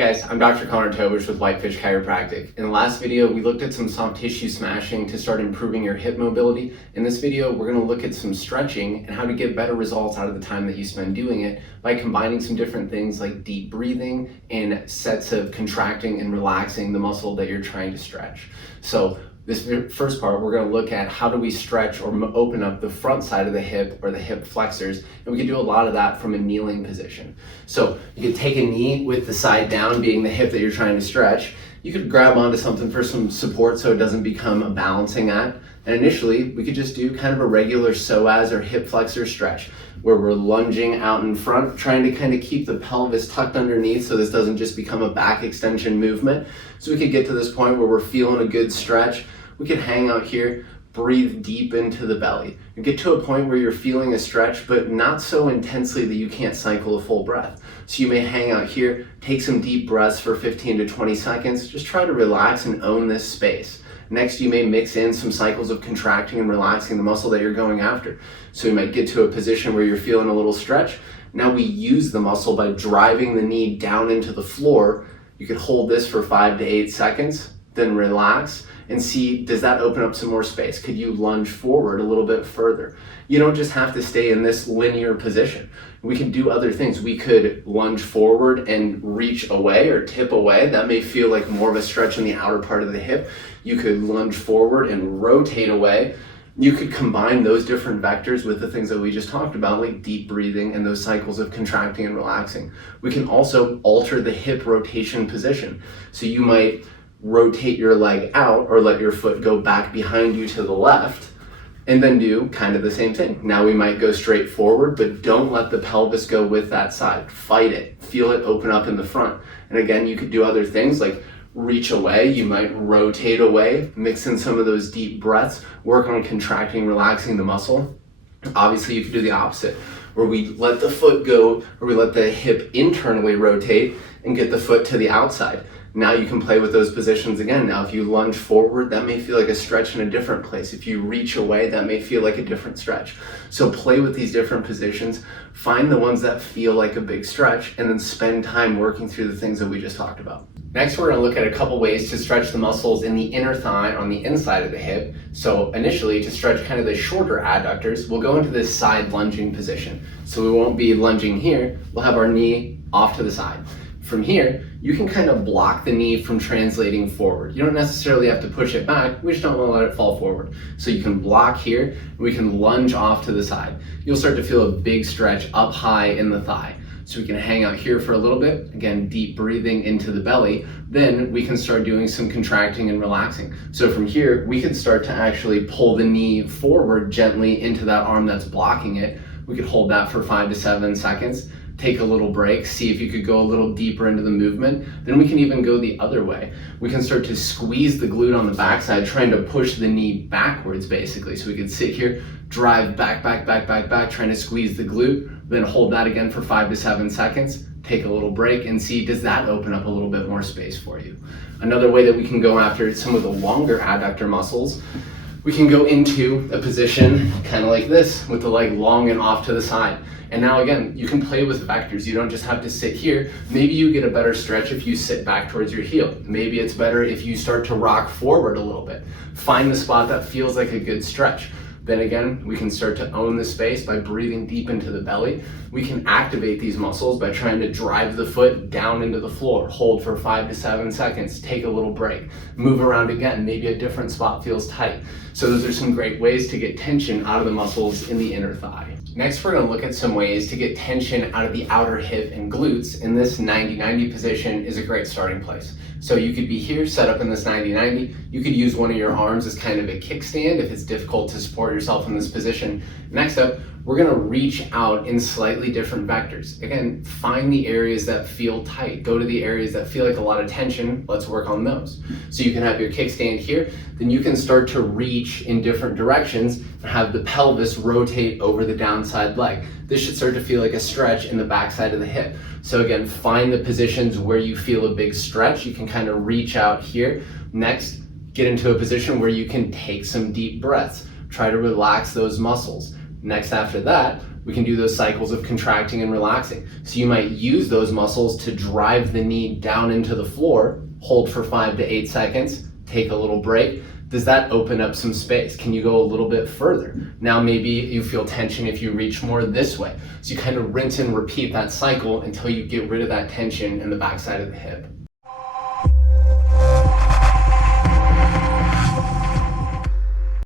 Hey guys, I'm Dr. Tobisch with Whitefish Chiropractic. In the last video, we looked at some soft tissue smashing to start improving your hip mobility. In this video, we're going to look at some stretching and how to get better results out of the time that you spend doing it by combining some different things like deep breathing and sets of contracting and relaxing the muscle that you're trying to stretch. So this first part, we're going to look at how do we stretch or open up the front side of the hip or the hip flexors, and we can do a lot of that from a kneeling position. So you could take a knee with the side down being the hip that you're trying to stretch. You could grab onto something for some support so it doesn't become a balancing act. And initially, we could just do kind of a regular psoas or hip flexor stretch where we're lunging out in front, trying to kind of keep the pelvis tucked underneath so this doesn't just become a back extension movement. So we could get to this point where we're feeling a good stretch. We could hang out here, breathe deep into the belly, and get to a point where you're feeling a stretch, but not so intensely that you can't cycle a full breath. So you may hang out here, take some deep breaths for 15 to 20 seconds, just try to relax and own this space. Next, you may mix in some cycles of contracting and relaxing the muscle that you're going after. So you might get to a position where you're feeling a little stretch. Now we use the muscle by driving the knee down into the floor. You could hold this for 5 to 8 seconds, then relax and see, does that open up some more space? Could you lunge forward a little bit further? You don't just have to stay in this linear position. We can do other things. We could lunge forward and reach away or tip away. That may feel like more of a stretch in the outer part of the hip. You could lunge forward and rotate away. You could combine those different vectors with the things that we just talked about, like deep breathing and those cycles of contracting and relaxing. We can also alter the hip rotation position. So you might rotate your leg out or let your foot go back behind you to the left and then do kind of the same thing. Now we might go straight forward, but don't let the pelvis go with that side. Fight it, feel it open up in the front. And again, you could do other things like reach away, you might rotate away, mix in some of those deep breaths, work on contracting, relaxing the muscle. Obviously you could do the opposite, where we let the foot go, or we let the hip internally rotate and get the foot to the outside. Now you can play with those positions again. Now if you lunge forward, that may feel like a stretch in a different place. If you reach away, that may feel like a different stretch. So play with these different positions, find the ones that feel like a big stretch, and then spend time working through the things that we just talked about. Next, we're going to look at a couple ways to stretch the muscles in the inner thigh on the inside of the hip. So initially, to stretch kind of the shorter adductors, we'll go into this side lunging position. So we won't be lunging here, we'll have our knee off to the side. From here, you can kind of block the knee from translating forward. You don't necessarily have to push it back, we just don't want to let it fall forward. So you can block here, and we can lunge off to the side. You'll start to feel a big stretch up high in the thigh. So we can hang out here for a little bit, again, deep breathing into the belly. Then we can start doing some contracting and relaxing. So from here, we can start to actually pull the knee forward gently into that arm that's blocking it. We could hold that for 5 to 7 seconds. Take a little break, see if you could go a little deeper into the movement. Then we can even go the other way. We can start to squeeze the glute on the backside, trying to push the knee backwards basically. So we could sit here, drive back, trying to squeeze the glute, then hold that again for 5 to 7 seconds, take a little break and see, does that open up a little bit more space for you? Another way that we can go after some of the longer adductor muscles, we can go into a position kind of like this with the leg long and off to the side. And now again, you can play with vectors. You don't just have to sit here. Maybe you get a better stretch if you sit back towards your heel. Maybe it's better if you start to rock forward a little bit. Find the spot that feels like a good stretch. Then again, we can start to own the space by breathing deep into the belly. We can activate these muscles by trying to drive the foot down into the floor. Hold for 5 to 7 seconds, take a little break. Move around again, maybe a different spot feels tight. So those are some great ways to get tension out of the muscles in the inner thigh. Next, we're going to look at some ways to get tension out of the outer hip and glutes, and this 90-90 position is a great starting place. So you could be here, set up in this 90-90. You could use one of your arms as kind of a kickstand if it's difficult to support yourself in this position. Next up, we're going to reach out in slightly different vectors. Again, find the areas that feel tight. Go to the areas that feel like a lot of tension. Let's work on those. So you can have your kickstand here, then you can start to reach in different directions and have the pelvis rotate over the downside leg. This should start to feel like a stretch in the backside of the hip. So again, find the positions where you feel a big stretch. You can kind of reach out here. Next, get into a position where you can take some deep breaths. Try to relax those muscles. Next after that, we can do those cycles of contracting and relaxing. So you might use those muscles to drive the knee down into the floor, hold for 5 to 8 seconds, take a little break. Does that open up some space? Can you go a little bit further? Now maybe you feel tension if you reach more this way. So you kind of rinse and repeat that cycle until you get rid of that tension in the backside of the hip.